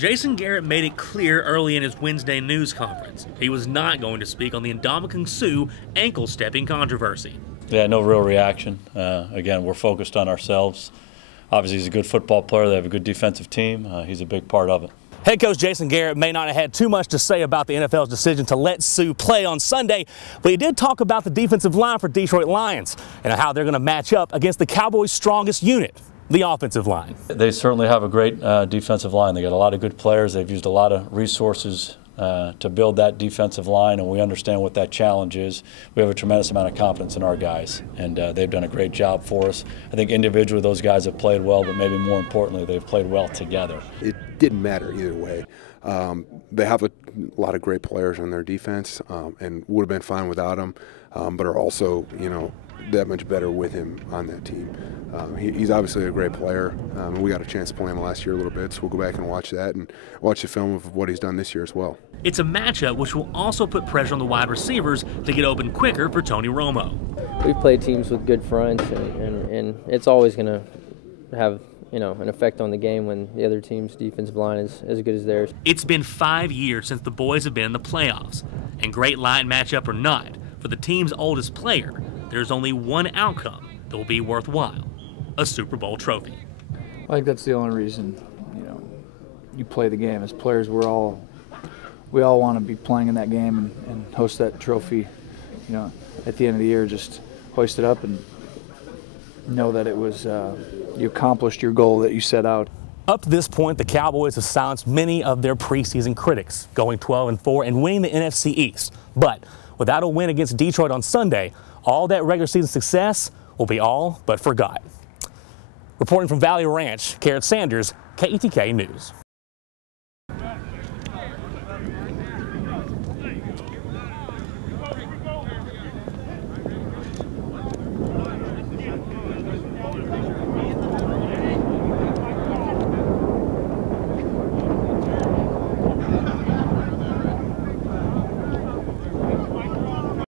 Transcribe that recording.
Jason Garrett made it clear early in his Wednesday news conference he was not going to speak on the Ndamukong Suh ankle-stepping controversy. Yeah, no real reaction. Again, we're focused on ourselves. Obviously, he's a good football player. They have a good defensive team. He's a big part of it. Head coach Jason Garrett may not have had too much to say about the NFL's decision to let Suh play on Sunday, but he did talk about the defensive line for Detroit Lions and how they're going to match up against the Cowboys' strongest unit, the offensive line. They certainly have a great defensive line. They got a lot of good players. They've used a lot of resources to build that defensive line, and we understand what that challenge is. We have a tremendous amount of confidence in our guys, and they've done a great job for us. I think individually those guys have played well, but maybe more importantly, they've played well together. It didn't matter either way. They have a lot of great players on their defense, and would have been fine without him, but are also, that much better with him on that team. He's obviously a great player. We got a chance to play him last year a little bit, so we'll go back and watch that and watch the film of what he's done this year as well. It's a matchup which will also put pressure on the wide receivers to get open quicker for Tony Romo. We've played teams with good fronts, and it's always going to have an effect on the game when the other team's defensive line is as good as theirs. It's been 5 years since the boys have been in the playoffs, and great line matchup or not, for the team's oldest player, there's only one outcome that will be worthwhile: a Super Bowl trophy. I think that's the only reason, you play the game. As players, we all want to be playing in that game and host that trophy. At the end of the year, just hoist it up and know that it was you accomplished your goal that you set out. Up to this point, the Cowboys have silenced many of their preseason critics, going 12-4 and winning the NFC East. But without a win against Detroit on Sunday, all that regular season success will be all but forgot. Reporting from Valley Ranch, Garrett Sanders, KETK News.